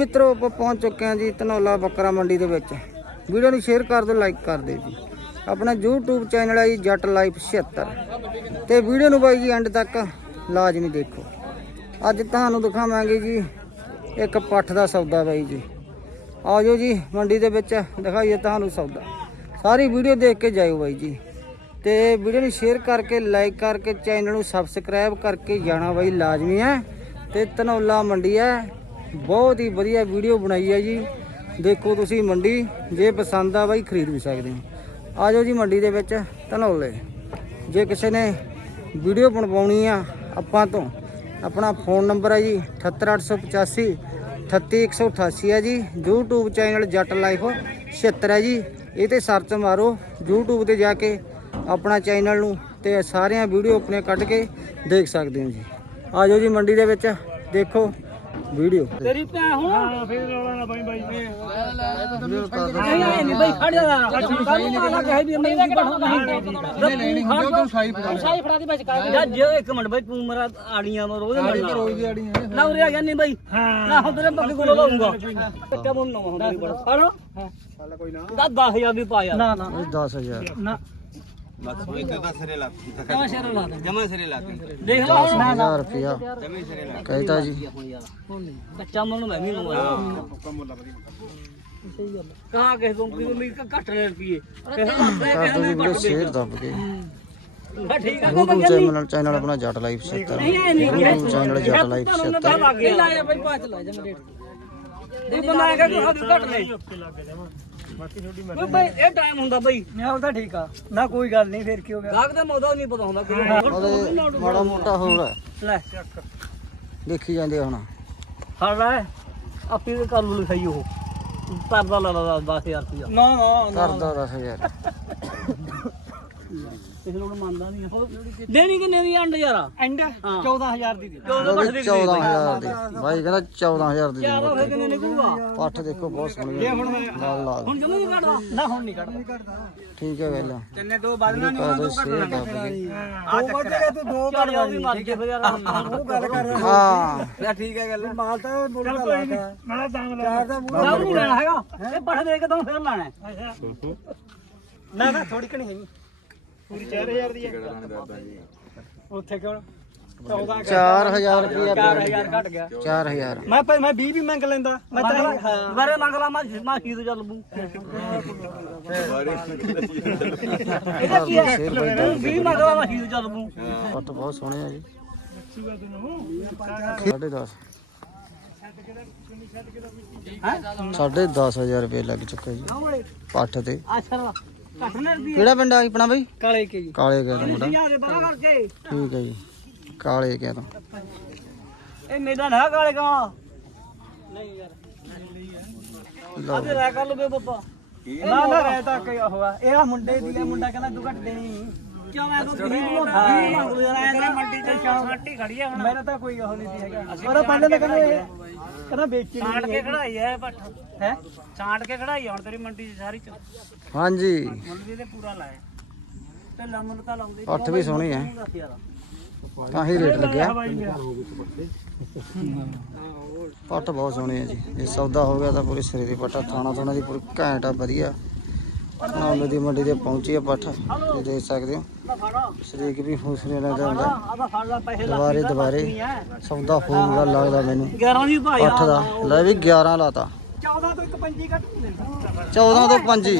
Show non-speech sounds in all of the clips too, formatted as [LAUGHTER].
ਮਿੱਤਰੋ, ਆਪਾਂ ਪਹੁੰਚ ਚੁੱਕੇ ਹਾਂ ਜੀ ਧਨੌਲਾ ਬੱਕਰਾ ਮੰਡੀ ਦੇ ਵਿੱਚ। ਵੀਡੀਓ ਨੂੰ ਸ਼ੇਅਰ ਕਰ ਦਿਓ, ਲਾਈਕ ਕਰ ਦਿਓ ਜੀ। ਆਪਣਾ YouTube ਚੈਨਲ ਹੈ ਜੀ, ਜੱਟ ਲਾਈਫ 76 ਤੇ ਵੀਡੀਓ ਨੂੰ ਬਾਈ ਜੀ ਐਂਡ ਤੱਕ ਲਾਜ਼ਮੀ ਦੇਖੋ। ਅੱਜ ਤੁਹਾਨੂੰ ਦਿਖਾਵਾਂਗੇ ਜੀ ਇੱਕ ਪੱਠ ਦਾ ਸੌਦਾ ਬਾਈ ਜੀ। ਆਜੋ ਜੀ, ਮੰਡੀ ਦੇ ਵਿੱਚ ਦਿਖਾਈਏ ਤੁਹਾਨੂੰ ਸੌਦਾ। ਸਾਰੀ ਵੀਡੀਓ ਦੇਖ ਕੇ ਜਾਇਓ ਬਾਈ ਜੀ। ਤੇ ਵੀਡੀਓ ਨੂੰ ਸ਼ੇਅਰ ਕਰਕੇ, ਲਾਈਕ ਕਰਕੇ, ਚੈਨਲ ਨੂੰ ਸਬਸਕ੍ਰਾਈਬ ਕਰਕੇ ਜਾਣਾ ਬਾਈ ਲਾਜ਼ਮੀ ਹੈ। ਤੇ ਧਨੌਲਾ ਮੰਡੀ ਹੈ। ਬਹੁਤ ਹੀ ਵਧੀਆ ਵੀਡੀਓ ਬਣਾਈ ਹੈ ਜੀ। ਦੇਖੋ ਤੁਸੀਂ ਮੰਡੀ, ਜੇ ਪਸੰਦ ਆ ਬਾਈ ਖਰੀਦ ਵੀ ਸਕਦੇ ਹੋ। ਆ ਜਾਓ ਜੀ ਮੰਡੀ ਦੇ ਵਿੱਚ, ਧਨੌਲੇ। ਜੇ ਕਿਸੇ ਨੇ ਵੀਡੀਓ ਬਣਵਾਉਣੀ ਆ ਆਪਾਂ ਤੋਂ, ਆਪਣਾ ਫੋਨ ਨੰਬਰ ਹੈ ਜੀ 78885 38188 ਹੈ ਜੀ। YouTube ਚੈਨਲ ਜੱਟ ਲਾਈਫ 76 ਹੈ ਜੀ। ਇਹ ਤੇ ਸਰਚ ਮਾਰੋ, YouTube ਤੇ ਜਾ ਕੇ ਆਪਣਾ ਚੈਨਲ ਨੂੰ ਤੇ ਸਾਰੀਆਂ ਵੀਡੀਓ ਆਪਣੇ ਕੱਢ ਕੇ ਦੇਖ ਸਕਦੇ ਹੋ ਜੀ। ਆ ਜਾਓ ਜੀ ਮੰਡੀ ਦੇ ਵਿੱਚ, ਦੇਖੋ। ਵੀਡੀਓ ਤੇਰੀ ਭੈਣ ਹੁਣ ਹਾਂ ਫੇਰ ਰੌਲਾ ਨਾ ਬਾਈ ਬਾਈ ਨਹੀਂ ਆਏ ਨਹੀਂ ਬਈ ਖੜ ਜਾ ਕੱਲ ਨੂੰ ਮਾਲਾ ਕਹੇ ਵੀ ਮੈਂ ਕੀ ਬਠਾ ਨਹੀਂ ਲੈਣੀ ਹੁਣ ਤੂੰ ਸਾਈ ਫੜਾ ਸਾਈ ਫੜਾ ਦੀ ਵਿੱਚ ਕਾਗਜ਼ ਯਾ ਜੇ ਇੱਕ ਮਿੰਟ ਬਈ ਤੂੰ ਮੇਰਾ ਆੜੀਆਂ ਮਰ ਉਹਦੇ ਨਾਲ ਰੋਜ਼ ਦੀ ਆੜੀਆਂ ਨਾ ਉਰੇ ਆ ਗਿਆ ਨਹੀਂ ਬਈ ਹਾਂ ਨਾ ਹੁਣ ਤੇਰੇ ਪੱਕੇ ਕੋਲ ਲਾਉਂਗਾ ਕਿੱਥੇ ਬੋਲ ਨਾ ਹੁੰਦਾ ਬੜਾ ਫੜ ਚੱਲ ਕੋਈ ਨਾ ਦਾ 10000 ਵੀ ਪਾ ਯਾਰ ਨਾ ਨਾ 10000 ਨਾ ਬਸ ਉਹ ਇੱਥੇ ਤਾਂ ਸਿਰੇ ਲੱਗ ਜਮਾ ਸ਼ੇਰ ਲਾ ਦੇ ਜਮਾ ਸਿਰੇ ਲੱਗ ਦੇਖ ਲਾ ਹੁਣ। 10000 ਰੁਪਿਆ ਜਮੇ ਸਿਰੇ ਲੱਗ ਕਹਿਤਾ ਜੀ। ਕੱਚਾ ਮਨ ਮੈਂ ਵੀ ਲਵਾਇਆ ਸਹੀ ਗੱਲ ਕਹਾ ਕਿਸੇ ਤੋਂ ਵੀ ਮੈਂ ਘੱਟ ਲੈ ਰੁਪਏ ਕਿਸੇ ਨੂੰ ਸ਼ੇਅਰ ਦੱਬ ਕੇ ਠੀਕ ਆ ਕੋਈ ਚੈਨਲ ਚੈਨਲ ਆਪਣਾ ਜੱਟ ਲਾਈਫ 76 ਨਹੀਂ ਇਹ ਨਹੀਂ YouTube ਚੈਨਲ ਜੱਟ ਲਾਈਫ 76 ਨਹੀਂ ਲਾਇਆ ਬਾਅਦ ਚ ਲਾ ਜਾ ਰੇਟ ਇਹ ਬੰਦਾ ਹੈਗਾ ਕਿ ਹੱਦ ਘੱਟ ਨੇ ਬਾਕੀ ਛੋਟੀ ਕੋਈ ਬਈ ਇਹ ਟਾਈਮ ਹੁੰਦਾ ਬਈ। ਮੈਂ ਉਹਦਾ ਠੀਕ ਆ। ਨਾ ਕੋਈ ਗੱਲ ਨਹੀਂ ਫੇਰ ਕੀ ਹੋ ਗਿਆ? ਗਾਹਕ ਦਾ ਮੌਦਾ ਨਹੀਂ ਪਤਾ ਹੁੰਦਾ ਉਹਦੇ ਮਾੜਾ ਮੋਟਾ ਹੋਰ ਹੈ। ਲੈ। ਦੇਖੀ ਜਾਂਦੇ ਆ ਹੁਣ। ਫੜ ਲੈ। ਆਪੀ ਦੇ ਕਰ ਲੂ ਲਿਖਾਈ ਉਹ। ਪਰਦਾ ਲਾ ਲਾ 10000 ਰੁਪਇਆ। ਨਾ ਨਾ ਕਰਦਾ 10000 ਕਿਸੇ ਨੂੰ ਮੰਨਦਾ ਨਹੀਂ ਦੇਣੀ ਕਿੰਨੇ ਦੀ ਅੰਡ ਯਾਰਾ? ਐਂਡ 14000 ਦੀ ਦੇ ਉਹ ਵੀ 14000 ਦੀ। ਬਾਈ ਕਹਿੰਦਾ 14000 ਦੀ ਯਾਰ ਫਿਰ ਕਿੰਨੇ ਨਿਕਲੂਗਾ? ਪੱਠ ਦੇਖੋ ਬਹੁਤ ਸੋਹਣੀ ਹੈ ਲਾਲ ਲਾਲ ਹੁਣ ਜਮਾ ਨਹੀਂ ਕੱਢਦਾ? ਨਾ ਹੁਣ ਨਹੀਂ ਕੱਢਦਾ। ਠੀਕ ਹੈ ਵੇਲਾ ਤਿੰਨੇ ਦੋ ਬਾਦਲਾਂ ਕਰ ਦੋ ਸ਼ੇਅਰ ਦੱਬ ਕੇ ਆ ਚੱਕਰ ਤੂੰ ਦੋ ਚੱਲ ਉਹ ਵੀ ਮਰ ਜੇ ਫਿਰ ਯਾਰ ਉਹ ਗੱਲ ਕਰ ਹਾਂ। ਯਾ ਠੀਕ ਹੈ ਗੱਲ। ਮਾਲ ਤਾਂ ਬੋਲ ਕੋਈ ਨਹੀਂ ਮੈਂ ਦਾਮ ਲੈ ਚਾਰ ਦਾ ਨਾ ਨਹੀਂ ਲੈਣਾ ਹੈਗਾ। ਇਹ ਪੜ ਦੇ ਕੇ ਤਾਂ ਫਿਰ ਲੈਣਾ ਹੈ। ਨਾ ਨਾ ਥੋੜੀ ਕਣੀ ਹੈਗੀ। ਪੂਰੀ 4000 ਦੀ ਹੈ। ਉੱਥੇ ਕਿਉਂ? 14 4000 ਰੁਪਿਆ 4000 ਘਟ ਗਿਆ। 4000 ਮੈਂ ਭਾਈ ਮੈਂ 20 ਵੀ ਮੰਗ ਲੈਂਦਾ। ਮੈਂ ਤਾਂ ਹਾਂ। ਬਾਰੇ ਮੰਗ ਲਾ ਮੈਂ ਮੈਂ ਕੀ ਤੋਂ ਚੱਲ ਬੂ ਇਹਦਾ ਕੀ ਹੈ? ਸ਼ੇਅਰ ਬਾਈ ਦੱਬ ਵੀ ਮੰਗ ਲਾ ਮੈਂ ਕੀ ਤੋਂ ਚੱਲ ਬੂ ਪੱਟ ਬਹੁਤ ਸੋਹਣੇ ਆ ਜੀ। ਸਾਢੇ 10 ਸਾਢੇ 10000 ਰੁਪਏ ਲੱਗ ਚੁੱਕਾ ਜੀ। ਪੱਠ ਤੇ। ਅੱਛਾ ਘੱਟ ਨੇ ਰੁਪਏ ਕਿਹੜਾ ਪਿੰਡ ਆ ਆਪਣਾ ਬਾਈ? ਕਾਲੇ ਕੇ ਜੀ। ਕਾਲੇ ਕਹਿ ਦਾ ਮੁੰਡਾ ਯਾਰ ਦੇ ਬੜਾ ਕਰਕੇ। ਠੀਕ ਹੈ ਜੀ। ਕਾਲੇ ਕਹਿ ਦਾ ਇਹ ਮੇਰਾ ਨਾ ਕਾਲੇ ਕਾ। ਨਹੀਂ ਯਾਰ ਅੱਜ ਰਹਿ ਕਰ ਲਵੇ ਬੱਪਾ ਨਾ ਨਾ ਰਹਿ ਤਾਂ ਕੋਈ ਉਹ ਆ। ਇਹ ਆ ਮੁੰਡੇ ਦੀ ਆ ਮੁੰਡਾ ਕਹਿੰਦਾ ਤੂੰ ਘੱਟ ਦੇਣੀ ਕਿਉਂ ਮੈਂ ਤਾਂ ਮੰਗ ਮੰਡੀ ਤੇ ਖੜੀ ਆ ਹੁਣ। ਮੇਰਾ ਤਾਂ ਕੋਈ ਉਹ ਨਹੀਂ ਸੀ ਹੈਗਾ। ਪਰ ਪਹਿਲੇ ਤਾਂ ਕਹਿੰਦੇ ਕਹਿੰਦਾ ਵੇਚੀ ਛਾਂਟ ਕੇ ਖੜਾਈ ਐ ਪੱਠ ਹੈ? ਛਾਂਟ ਕੇ ਖੜਾਈ ਹੁਣ ਤੇਰੀ ਮੰਡੀ ਚ ਸਾਰੀ ਚ। ਹਾਂਜੀ। ਮੁੱਲ ਵੀ ਤੇ ਪੂਰਾ ਲਾਇਆ। ਤੇ ਲੰਮਨ ਤਾਂ ਲਾਉਂਦੇ ਪੱਠ ਵੀ ਸੋਹਣੀ ਤਾਂ ਹੀ ਰੇਟ ਲੱਗਿਆ। ਪੱਟ ਬਹੁਤ ਸੋਹਣੀ ਹੈ ਜੀ। ਇਹ ਸੌਦਾ ਹੋ ਗਿਆ ਤਾਂ ਪੂਰੀ ਸਿਰੇ ਦੀ ਪੱਟਾ ਥਾਣਾ ਥਾਣਾ ਦੀ ਪੂਰੀ ਘੈਂਟ ਆ ਵਧੀਆ। ਨਾਲੇ ਦੀ ਮੰਡੀ ਤੇ ਪਹੁੰਚੀ ਆ ਪੱਠ ਇਹ ਦੇਖ ਸਕਦੇ ਹੋ। ਸ਼ਰੀਕ ਵੀ ਫੂਸਰੇ ਨਾਲ ਹੁੰਦਾ ਦੁਬਾਰੇ ਦੁਬਾਰੇ ਸੌਦਾ ਹੋਊਗਾ ਲੱਗਦਾ ਮੈਨੂੰ। 11 ਦੀ ਭਾਈ ਪੱਠ ਦਾ। ਲੈ ਵੀ 11 ਲਾਤਾ। 14 ਤੋਂ ਇੱਕ ਪੰਜੀ। ਘੱਟ 14 ਤੋਂ 5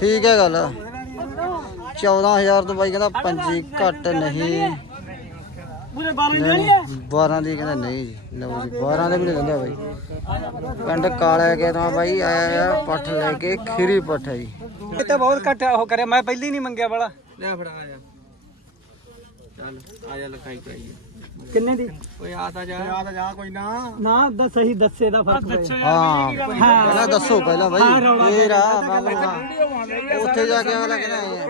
ਠੀਕ ਹੈ ਗੱਲ। 14000 ਤੋਂ ਬਾਈ ਕਹਿੰਦਾ 5 ਘੱਟ ਨਹੀਂ। ਪੂਰੇ 12 ਦੀ ਨਹੀਂ ਨਹੀਂ ਹੈ? 12 ਦੀ ਕਹਿੰਦਾ ਨਹੀਂ ਜੀ। ਲਓ ਜੀ 12 ਦੇ ਵੀ ਨਹੀਂ ਦਿੰਦਾ ਬਾਈ। ਪਿੰਡ ਕਾਲਾ ਕੇ ਤਾਂ ਬਾਈ ਆਇਆ ਆ ਪੱਠ ਲੈ ਕੇ ਖੀਰੀ ਪੱਠ ਹੈ ਜੀ। ਇਹ ਤਾਂ ਬਹੁਤ ਘੱਟ ਉਹ ਕਰਿਆ ਮੈਂ ਪਹਿਲੀ ਨਹੀਂ ਮੰਗਿਆ ਵਾਲਾ। ਲੈ ਫੜਾ ਆ ਜਾ। ਚੱਲ ਆ ਜਾ ਲਿਖਾਈ ਕਰਾਈਏ ਕਿੰਨੇ ਦੀ? ਓਏ ਆ ਤਾਂ ਜਾ ਆ ਤਾਂ ਜਾ ਕੋਈ ਨਾ। ਨਾ ਦੱਸ ਸਹੀ ਦੱਸੇ ਦਾ ਫ਼ਰਕ ਹੋਇਆ। ਹਾਂ। ਪਹਿਲਾਂ ਦੱਸੋ ਪਹਿਲਾਂ ਬਾਈ। ਫੇਰ ਆ ਬਾਬਾ ਹਾਂ। ਉੱਥੇ ਜਾ ਕੇ ਅਗਲਾ ਕਹਿੰਦਾ ਐਂ ਆ।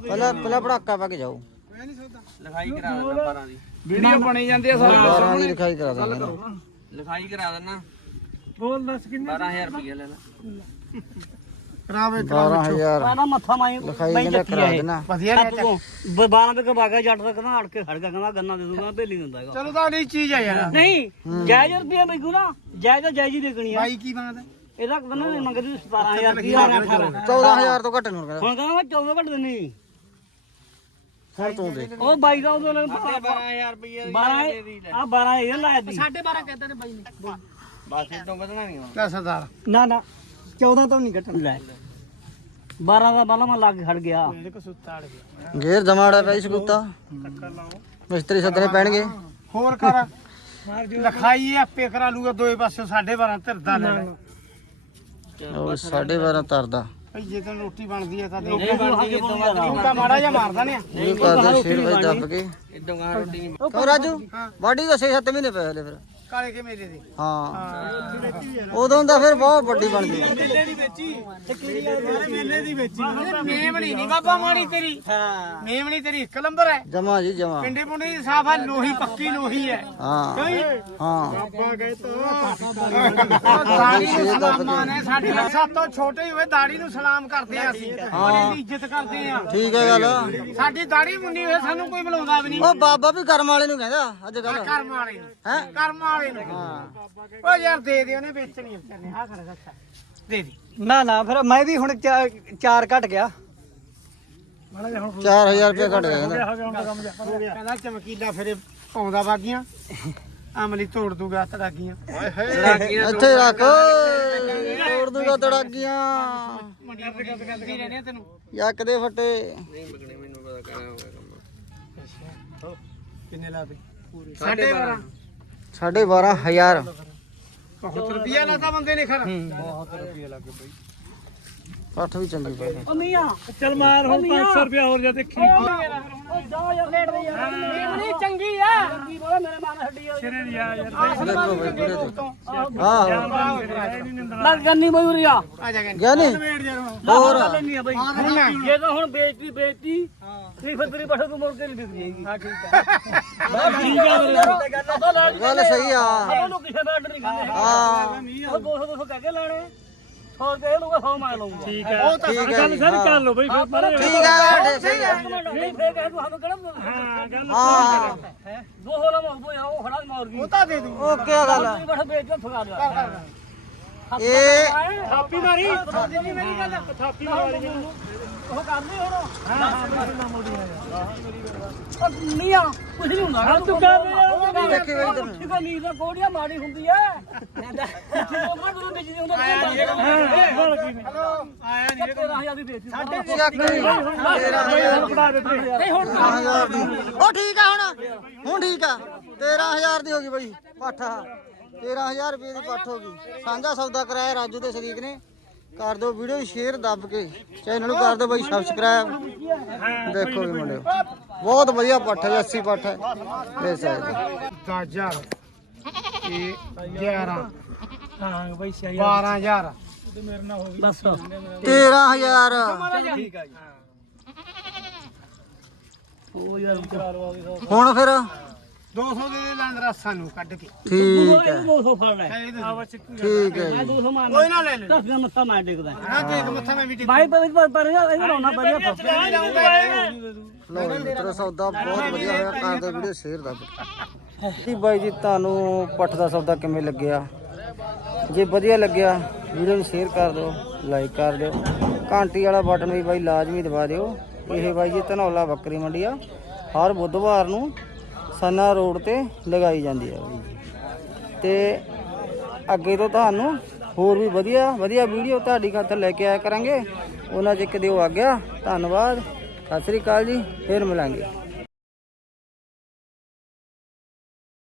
ਪਹਿਲਾਂ ਪਹਿਲਾਂ ਪੜਾਕਾ ਪਾ ਕੇ ਜਾਓ। ਲਿਖਾਈ ਕਰਾ ਦੇਣਾ 12 ਦੀ। ਵੀਡੀਓ ਬਣੀ ਜਾਂਦੀ ਆ 12 ਦੀ ਲਿਖਾਈ ਕਰਾ ਦਾਂਗੇ ਲਿਖਾਈ ਕਰਾ ਦੇਣਾ ਬੋਲ ਦੱਸ ਕਿੰਨੇ 12000 ਰੁਪਏ ਲੈ ਲੈ। [LAUGHS] ਕਰਾਵੇ 12000 ਆਣਾ ਮੱਥਾ ਮਾਈ ਲਿਖਾਈ ਬਾਈ ਕਹਿੰਦਾ ਚੱਕੀ ਕਰਾ ਆ ਇਹ। ਦੇਣਾ? ਵਧੀਆ ਕੱਟ ਤੋਂ। 12 ਤੱਕ ਬਾਗਾ ਜੱਟ ਤੱਕ ਨਾ ਅੜ ਕੇ ਖੜ ਗਿਆ ਕਹਿੰਦਾ ਗੰਨਾ ਦੇ ਦੂੰਗਾ ਭੇਲੀ ਦਿੰਦਾ ਹੈਗਾ। ਚਲੋ ਤੁਹਾਡੀ ਚੀਜ਼ ਆ ਯਾਰ। ਨਹੀਂ ਜਾਇਜ਼ ਰੁਪਏ ਬਈਗੂ ਨਾ ਜਾਇਜ਼ ਤਾਂ ਜਾਇਜ਼ ਹੀ ਦੇਖਣੀ ਆ। ਬਾਈ ਕੀ ਮੰਗਦਾ ਇਹਦਾ ਕਹਿੰਦਾ ਨਹੀਂ ਮੰਗਦੀ 17000 ਦੀ 18 14000 ਤੋਂ ਘੱਟ ਨਹੀਂ ਕਹਿੰਦਾ ਹੁਣ ਕਹਿੰਦਾ ਮੈਂ 14 ਘੱਟ ਦਿੰਨੀ ਹੁਣ ਤੂੰ ਦੇ। ਉਹ ਬਾਈ ਦਾ ਉਹਦੇ ਨਾਲ 12000 ਰੁਪਏ 12 ਆ 12 ਇਹ ਲਾਇਆ ਦੀ ਬਸ। ਇਹ ਤੋਂ ਵਧਣਾ ਨਹੀਂ ਲੈ ਸਰਦਾਰ। ਨਾ ਨਾ 14 ਤੋਂ ਨਹੀਂ ਘਟਣ। ਲੈ। 12 ਦਾ ਬਾਲਾ ਮੈਂ ਲਾ ਕੇ ਖੜ ਗਿਆ। ਇਹਦੇ ਕੋ ਸੁੱਤਾ ਅੜ ਗਿਆ। ਗੇਰ ਜਮਾੜਾ ਪਈ ਸਕੂਤਾ ਮਿਸਤਰੀ ਸੱਦਣੇ ਪੈਣਗੇ। ਹੋਰ ਕਰ। ਲਖਾਈ ਆਪੇ ਕਰਾ ਲੂਗਾ ਦੋਏ ਪਾਸੇ 12.5 ਧਰਦਾ ਲੈ ਲੈ। ਉਹ 12.5 ਤਰਦਾ ਭਈ ਜੇ ਤੈਨੂੰ ਰੋਟੀ ਬਣਦੀ ਹੈ ਤਾਂ ਦੇ। ਇਹ ਬਣਦੀ ਤੂੰ ਤਾਂ ਮਾੜਾ ਜਿਹਾ ਮਾਰਦਾ ਨੇ ਇਹ ਕਰਦੇ ਸ਼ੇਰ ਵਿੱਚ ਦੱਬ ਕੇ। ਇਦੋਂ ਗਾਂ ਰੋਟੀ ਨਹੀਂ। ਰਾਜੂ ਵਾਢੀ ਦਾ 6-7 ਮਹੀਨੇ ਪਏ ਹਲੇ ਫਿਰ। ਕਾਲੇ ਕੇ ਮੇਲੇ ਦੇ। ਹਾਂ। ਉਦੋਂ ਦਾ ਫਿਰ ਬਹੁਤ ਵੱਡੀ ਬਣ ਗਈ। ਮੇਲੇ ਦੀ ਵੇਚੀ। ਮੇਲੇ ਦੀ ਵੇਚੀ। ਮੇਮਣੀ ਨਹੀਂ ਬਾਬਾ ਮਾੜੀ ਤੇਰੀ। ਹਾਂ। ਮੇਮਣੀ ਤੇਰੀ ਇੱਕ ਨੰਬਰ ਹੈ। ਜਮਾ ਜੀ ਜਮਾ। ਪਿੰਡੇ ਪੁੰਡੇ ਦੀ ਸਾਫ਼ ਹੈ ਲੋਹੀ ਪੱਕੀ ਲੋਹੀ ਹੈ। ਹਾਂ। ਹਾਂ। ਬਾਬਾ ਗਏ ਤਾਂ ਦਾੜੀ ਨੂੰ ਸਲਾਮਾਂ ਨੇ ਸਾਡੀ ਸਾਤੋਂ ਛੋਟੇ ਹੋਏ ਦਾੜੀ ਨੂੰ ਸਲਾਮ ਕਰਦੇ ਆ ਅਸੀਂ। ਬੜੀ ਇੱਜ਼ਤ ਕਰਦੇ ਆ। ਠੀਕ ਹੈ ਗੱਲ। ਸਾਡੀ ਦਾੜੀ ਮੁੰਨੀ ਹੋਏ ਸਾਨੂੰ ਕੋਈ ਬੁਲਾਉਂਦਾ ਵੀ ਨਹੀਂ। ਉਹ ਬਾਬਾ ਵੀ ਕਰਮ ਵਾਲੇ ਨੂੰ ਕਹਿੰਦਾ ਅੱਜ ਕੱਲ ਕਰਮ ਵਾਲੇ ਨੂੰ। ਹੈ? ਕਰਮ ਵਾਲੇ ਹਾਂ ਉਹ ਯਾਰ ਦੇ ਦੇ ਉਹਨੇ ਵੇਚਣੀ ਵਿਚਾਰੇ ਆ ਖੜਾ ਰੱਖਾ ਦੇ ਦੇ। ਨਾ ਨਾ ਫਿਰ ਮੈਂ ਵੀ ਹੁਣ 4 ਘਟ ਗਿਆ। 4000 ਰੁਪਏ ਘਟ ਗਿਆ ਕਹਿੰਦਾ। ਕਹਿੰਦਾ ਚਮਕੀਲਾ ਫਿਰੇ ਪਾਉਂਦਾ ਬਾਗੀਆਂ। ਅਮਲੀ ਤੋੜ ਦੂਗਾ ਤੜਾਗੀਆਂ। ਇੱਥੇ ਰੱਖ। ਤੋੜ ਦੂਗਾ ਤੜਾਗੀਆਂ। ਮੰਡੀ ਤੇ ਗੱਲ ਕਰਦੀ ਰਹਿੰਦੇ ਆ ਤੈਨੂੰ। ਯੱਕ ਦੇ ਫੱਟੇ। ਨਹੀਂ ਬਗਣੇ ਮੈਨੂੰ ਪਤਾ ਕਰਾਂ ਹੋਗਾ ਕੰਮ। ਕਿੰਨੇ ਲਾ ਦੇ ਸਾਢੇ 12 ਸਾਢੇ 12000 ਬਹੁਤ ਰੁਪਿਆ ਲਾਤਾ ਬੰਦੇ ਨੇ ਖਰ। ਪੱਠ ਵੀ ਚੰਗੀ ਪਈ। ਉਹ ਮੀਆਂ। ਚੱਲ ਮਾਰ ਹੁਣ 500 ਰੁਪਿਆ ਹੋਰ ਜਾ ਦੇਖੀ ਉਹ ਜਾ ਯਾਰ ਲੇਟ ਦੇ ਯਾਰ ਮੇਮਣੀ ਚੰਗੀ ਆ। ਕੀ ਬੋਲਾ ਮੇਰੇ ਮਾਂ ਨੇ ਹੱਡੀ ਆ। ਸਿਰੇ ਦੀ ਆ ਯਾਰ। ਦੇਖੋ ਬਈ ਵੀਡੀਓ ਤੇ ਆਹੋ ਲੱਗ ਗੰਨੀ ਬਈਰੀਆ ਆ। ਜਾ ਗਏ ਗਿਆ ਨਹੀਂ ਵੇੜ ਯਾਰ ਹੋਰ। ਨਹੀਂ ਆ ਬਈ। ਜੇ ਤਾਂ ਹੁਣ ਬੇਇੱਜ਼ਤੀ ਬੇਇੱਜ਼ਤੀ ਨਹੀਂ ਫਿਰ ਤੇਰੀ ਪਠੋ ਤੂੰ ਮੁੜ ਕੇ ਨਹੀਂ ਵਿਕ ਜਾਏਗੀ ਹਾਂ ਠੀਕ ਆ ਠੀਕ ਆ ਗੱਲ ਸਹੀ ਆ। ਉਹਨੂੰ ਕਿਸੇ ਦਾ ਆਰਡਰ ਨਹੀਂ ਕਹਿੰਦੇ ਹਾਂ। ਉਹ 200 200 ਕਹਿ ਕੇ ਲੈਣੇ 100 ਰੁਪਏ ਲਊਗਾ 100 ਮੈਂ ਲਊਗਾ। ਠੀਕ ਹੈ। ਉਹ ਤਾਂ ਠੀਕ ਹੈ ਜੀ, ਹਾਂ। ਲੋ ਬਈ ਫਿਰ ਪਰ ਠੀਕ ਆ ਵੱਡੇ ਸਹੀ ਆ। ਨਹੀਂ ਫੇਰ ਕਹਿ ਤੂੰ ਸਾਨੂੰ ਕਿਹੜਾ ਹਾਂ ਗੱਲ ਹਾਂ। ਹੈ? 200 ਲਾ ਮਾਰ ਯਾਰ ਉਹ ਖੜਾ ਮਾਰ ਗਈ। ਉਹ ਤਾਂ ਦੇ ਦੂੰ ਉਹ ਕੀ ਗੱਲ ਆ? ਤੂੰ ਬੈਠਾ ਵੇਚ ਕੇ ਫਗਾ ਲਿਆ। ਇਹ ਥਾਪੀ ਮਾਰੀ। ਜੀ ਮੇਰੀ। ਗੱਲ ਥਾਪੀ ਮਾਰੀ ਉਹ ਕਰ ਲਈ ਹੁਣ। ਹਾਂ ਮੀਆਂ ਕੁਝ ਨਹੀਂ ਹੁੰਦਾ। ਤੂੰ ਕਰ ਰਿਹਾ ਦੇਖੀ ਬਈ ਤੈਨੂੰ। ਠੀਕ ਹੈ ਨੀਂਦ ਦਾ ਕੋੜੀਆਂ ਮਾੜੀ ਹੁੰਦੀ ਐ। ਉਹ ਮਾਰ ਦੂਰ ਵਿੱਚ ਦੀ ਹੁੰਦਾ ਆਇਆ ਨਹੀਂ 13000 ਦੀ ਵੇਚੀ ਸਾਡੇ ਚੱਕ ਫੜਾ ਦੇ ਤੇ ਨਹੀਂ। ਹੁਣ 13000 ਦੀ। ਉਹ ਠੀਕ ਆ ਹੁਣ। ਹੁਣ ਠੀਕ ਆ। 13000 ਦੀ ਹੋ ਗਈ ਬਈ। ਪੱਠ 13000 ਰੁਪਏ ਦੀ ਪੱਠ ਹੋ ਗਈ। ਸਾਂਝਾ ਸੌਦਾ ਕਰਾਇਆ ਰਾਜੂ ਦੇ ਸ਼ਰੀਕ ਨੇ। ਕਰ ਦਿਓ ਵੀਡੀਓ ਸ਼ੇਅਰ ਦੱਬ ਕੇ। ਚੈਨਲ ਨੂੰ ਕਰ ਦਿਓ ਬਈ ਸਬਸਕ੍ਰਾਈਬ ਦੇਖੋ ਵੀ ਮੁੰਡਿਓ। ਬਹੁਤ ਵਧੀਆ ਪੱਠ ਹੈ 80 ਪੱਠ ਹੈ। ਲੈ ਸਕਦੇ 10000 ਇਹ 11 ਹਾਂ ਬਈ ਸਹੀ 12000 ਬਸ 13000 ਠੀਕ ਆ ਜੀ। ਉਹ ਯਾਰ ਹੁਣ ਫਿਰ 200 ਦੇ ਦੇ ਲੈਂਦ ਰਸਾਂ ਨੂੰ ਕੱਢ ਕੇ। ਠੀਕ ਹੈ। 200 ਫੜ ਲੈ। ਠੀਕ ਹੈ ਮੈਂ ਜੀ। 200 ਮਾਰ ਕੋਈ ਨਾ ਲੈ ਲੈ। ਦਸ ਦਾ ਮੱਥਾ ਮਾਰ ਡੇਕਦਾ ਨਾ ਦੇਖ ਮੱਥਾ ਮੈਂ ਵੀ ਟਿਕ। ਬਾਈ ਪਰ ਪਰ ਪਰ ਇਹ ਲਾਉਣਾ ਬੜੀਆ ਲੋ ਜੀ ਮਿੱਤਰੋ ਸੌਦਾ ਬਹੁਤ ਵਧੀਆ ਹੋਇਆ। ਕਰ ਦਿਓ ਵੀਡੀਓ ਸ਼ੇਅਰ ਦੱਬ ਕੇ ਜੀ ਬਾਈ ਜੀ ਤੁਹਾਨੂੰ ਪੱਠ ਦਾ ਸੌਦਾ ਕਿਵੇਂ ਲੱਗਿਆ? ਜੇ ਵਧੀਆ ਲੱਗਿਆ ਵੀਡੀਓ ਨੂੰ ਸ਼ੇਅਰ ਕਰ ਦਿਓ ਲਾਈਕ ਕਰ ਦਿਓ। ਘੰਟੀ ਵਾਲਾ ਬਟਨ ਵੀ ਬਾਈ ਲਾਜ਼ਮੀ ਦਬਾ ਦਿਓ। ਇਹ ਬਾਈ ਜੀ ਧਨੌਲਾ ਬੱਕਰੀ ਮੰਡੀ ਆ ਹਰ ਬੁੱਧਵਾਰ ਨੂੰ ਸਨਾ ਰੋਡ ਤੇ ਲਗਾਈ ਜਾਂਦੀ ਹੈ ਬਾਈ ਜੀ। ਤੇ ਅੱਗੇ ਤੋਂ ਤੁਹਾਨੂੰ ਹੋਰ ਵੀ ਵਧੀਆ ਵਧੀਆ ਵੀਡੀਓ ਤੁਹਾਡੀ ਖਾਤਰ ਲੈ ਕੇ ਆਇਆ ਕਰਾਂਗੇ। ਉਹਨਾਂ ਚ ਇੱਕ ਦਿਓ ਆ ਗਿਆ। ਧੰਨਵਾਦ। ਸਤਿ ਸ੍ਰੀ ਅਕਾਲ ਜੀ। ਫਿਰ ਮਿਲਾਂਗੇ।